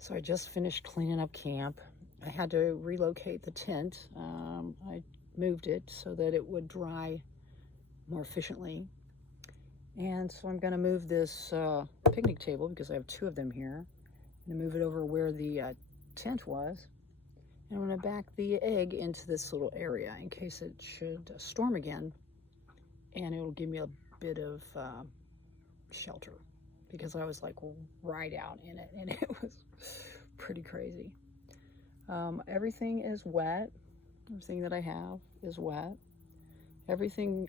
So I just finished cleaning up camp. I had to relocate the tent. I moved it so that it would dry more efficiently. And so I'm going to move this picnic table, because I have two of them here. I'm going to move it over where the tent was. And I'm going to back the egg into this little area in case it should storm again. And it'll give me a bit of shelter, because I was like right out in it and it was pretty crazy. Everything is wet. Everything that I have is wet. Everything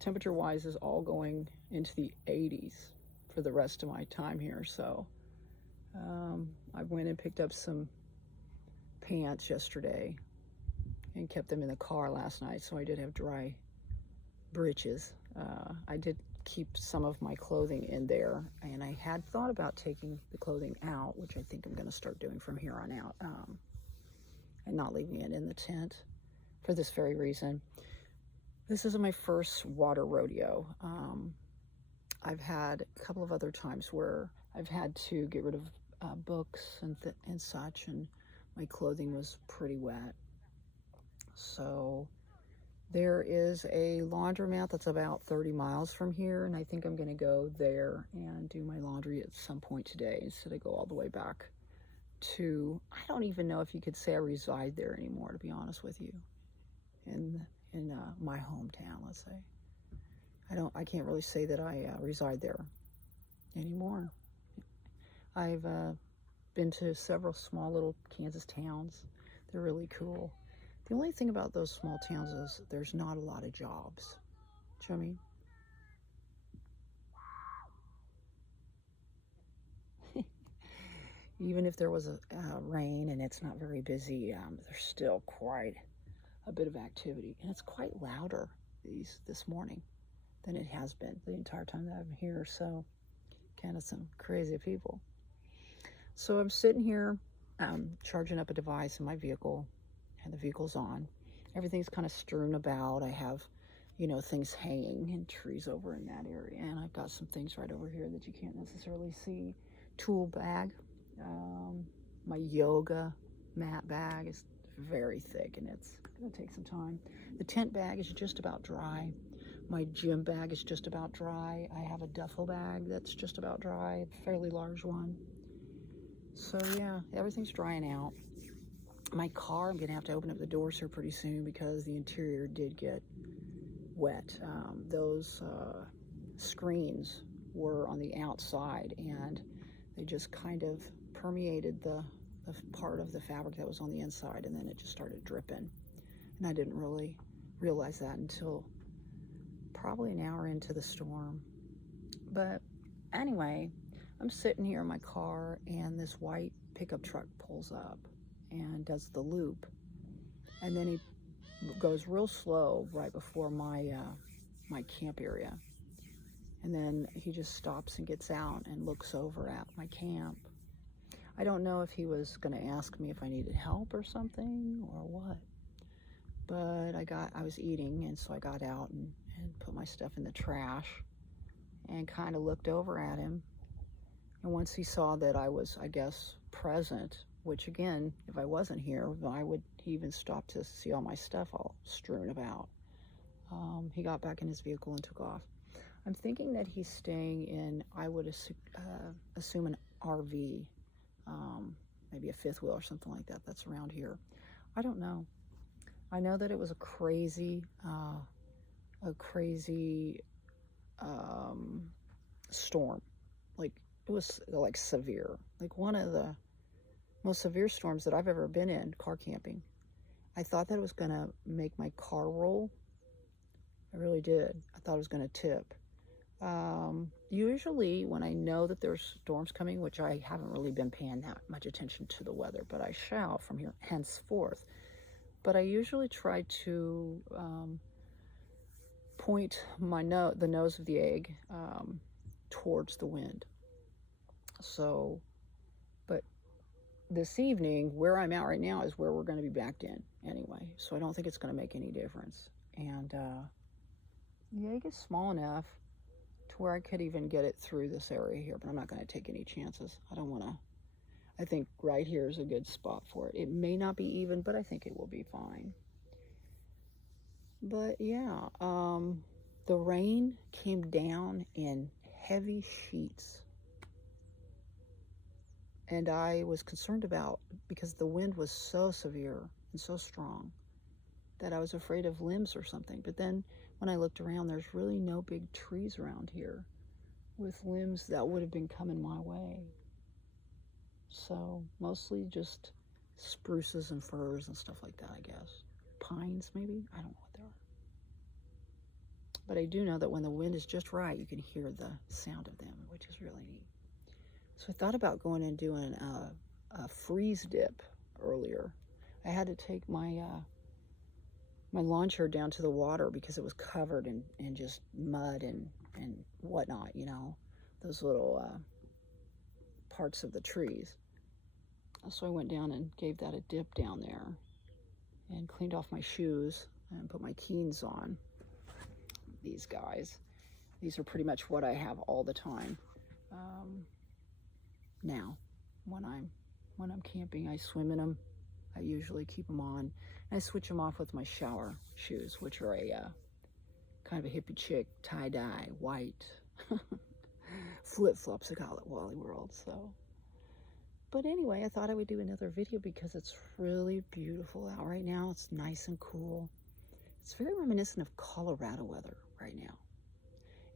temperature wise is all going into the 80s for the rest of my time here. So I went and picked up some pants yesterday and kept them in the car last night, so I did have dry breeches. I did keep some of my clothing in there, and I had thought about taking the clothing out, which I think I'm going to start doing from here on out, and not leaving it in the tent for this very reason. This isn't my first water rodeo. I've had a couple of other times where I've had to get rid of books and such, and my clothing was pretty wet. So there is a laundromat that's about 30 miles from here, and I think I'm going to go there and do my laundry at some point today instead of go all the way back to, I don't even know if you could say I reside there anymore, to be honest with you, in my hometown, let's say. I can't really say that I reside there anymore. I've been to several small little Kansas towns. They're really cool. The only thing about those small towns is there's not a lot of jobs. Do you know what I mean? Even if there was a rain and it's not very busy, there's still quite a bit of activity, and it's quite louder this morning than it has been the entire time that I'm here. So kind of some crazy people. So I'm sitting here charging up a device in my vehicle, and the vehicle's on. Everything's kind of strewn about. I have, things hanging and trees over in that area, and I've got some things right over here that you can't necessarily see. Tool bag. My yoga mat bag is very thick, and it's going to take some time. The tent bag is just about dry. My gym bag is just about dry. I have a duffel bag that's just about dry, a fairly large one. So yeah, everything's drying out. My car, I'm going to have to open up the doors here pretty soon because the interior did get wet. Those screens were on the outside, and they just kind of permeated the part of the fabric that was on the inside, and then it just started dripping. And I didn't really realize that until probably an hour into the storm. But anyway, I'm sitting here in my car, and this white pickup truck pulls up and does the loop, and then he goes real slow right before my camp area, and then he just stops and gets out and looks over at my camp. I don't know if he was going to ask me if I needed help or something or what, but I was eating, and so I got out and put my stuff in the trash and kind of looked over at him. And once he saw that I was, I guess, present, which again, if I wasn't here, why would he even stop to see all my stuff all strewn about? He got back in his vehicle and took off. I'm thinking that he's staying in, I would assume an RV, maybe a fifth wheel or something like that. That's around here. I don't know. I know that it was a crazy storm. Like, it was like severe, like one of the most severe storms that I've ever been in car camping. I thought that it was going to make my car roll. I really did. I thought it was going to tip. Usually when I know that there's storms coming, which I haven't really been paying that much attention to the weather, but I shall from here henceforth. But I usually try to point the nose of the egg towards the wind. So, but this evening, where I'm at right now is where we're going to be backed in anyway. So I don't think it's going to make any difference. And the egg is small enough to where I could even get it through this area here, but I'm not going to take any chances. I I think right here is a good spot for it. It may not be even, but I think it will be fine. But yeah, the rain came down in heavy sheets. And I was concerned about, because the wind was so severe and so strong, that I was afraid of limbs or something. But then when I looked around, there's really no big trees around here with limbs that would have been coming my way. So mostly just spruces and firs and stuff like that, I guess. Pines, maybe? I don't know what they are. But I do know that when the wind is just right, you can hear the sound of them, which is really neat. So I thought about going and doing a freeze dip earlier. I had to take my my lawn chair down to the water because it was covered in just mud and whatnot, you know, those little parts of the trees. So I went down and gave that a dip down there and cleaned off my shoes and put my Keens on. These guys, these are pretty much what I have all the time. Now, when I'm camping, I swim in them. I usually keep them on. And I switch them off with my shower shoes, which are a kind of a hippie chick tie-dye white flip-flops, I call it, Wally World. So, but anyway, I thought I would do another video because it's really beautiful out right now. It's nice and cool. It's very reminiscent of Colorado weather right now.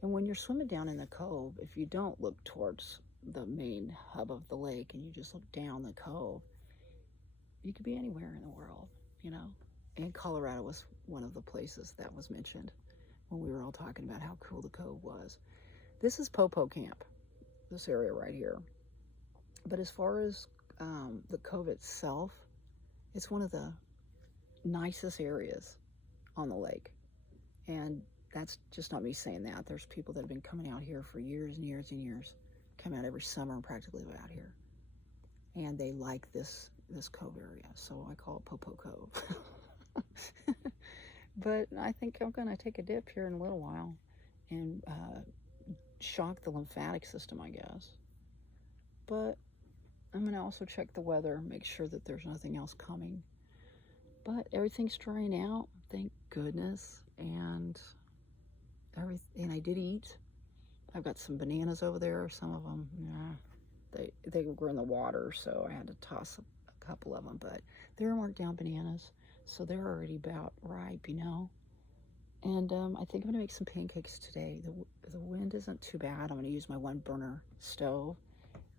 And when you're swimming down in the cove, if you don't look towards the main hub of the lake and you just look down the cove, you could be anywhere in the world, you know. And Colorado was one of the places that was mentioned when we were all talking about how cool the cove was. This is Cove Camp, this area right here. But as far as the cove itself, it's one of the nicest areas on the lake. And that's just not me saying that. There's people that have been coming out here for years and years and years, come out every summer and practically live out here. And they like this cove area, so I call it Popo Cove. But I think I'm gonna take a dip here in a little while and shock the lymphatic system, I guess. But I'm gonna also check the weather, make sure that there's nothing else coming. But everything's drying out, thank goodness. And I did eat. I've got some bananas over there. Some of them, they were in the water, so I had to toss a couple of them. But they're marked down bananas, so they're already about ripe, you know. And I think I'm gonna make some pancakes today. The wind isn't too bad. I'm gonna use my 1-burner stove,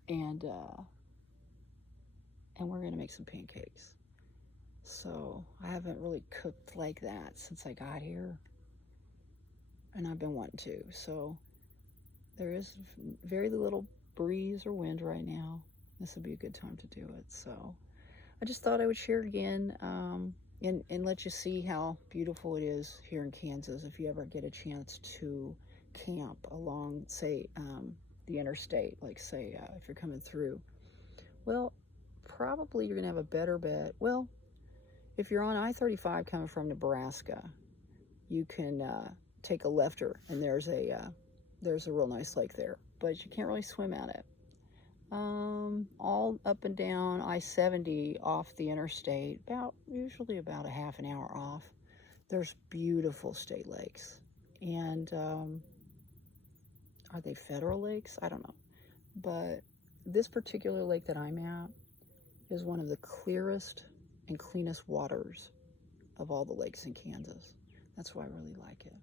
and we're gonna make some pancakes. So I haven't really cooked like that since I got here, and I've been wanting to. So there is very little breeze or wind right now. This would be a good time to do it. So I just thought I would share again and let you see how beautiful it is here in Kansas if you ever get a chance to camp along, say, the interstate, like say if you're coming through. Well, probably you're gonna have a better bet. Well, if you're on I-35 coming from Nebraska, you can take a lefter, and there's a real nice lake there, but you can't really swim at it. All up and down I-70 off the interstate, usually about a half an hour off, there's beautiful state lakes. And are they federal lakes? I don't know. But this particular lake that I'm at is one of the clearest and cleanest waters of all the lakes in Kansas. That's why I really like it.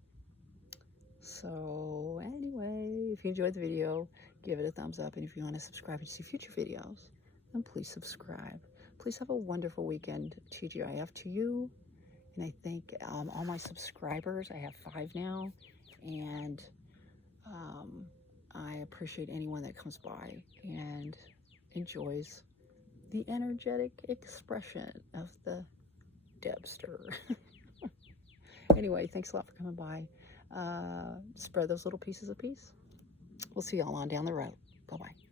So anyway, if you enjoyed the video, give it a thumbs up. And if you want to subscribe to see future videos, then please subscribe. Please have a wonderful weekend. TGIF to you. And I thank all my subscribers. I have 5 now. And I appreciate anyone that comes by and enjoys the energetic expression of the Debster. Anyway, thanks a lot for coming by. Spread those little pieces of peace. We'll see y'all on down the road. Bye-bye.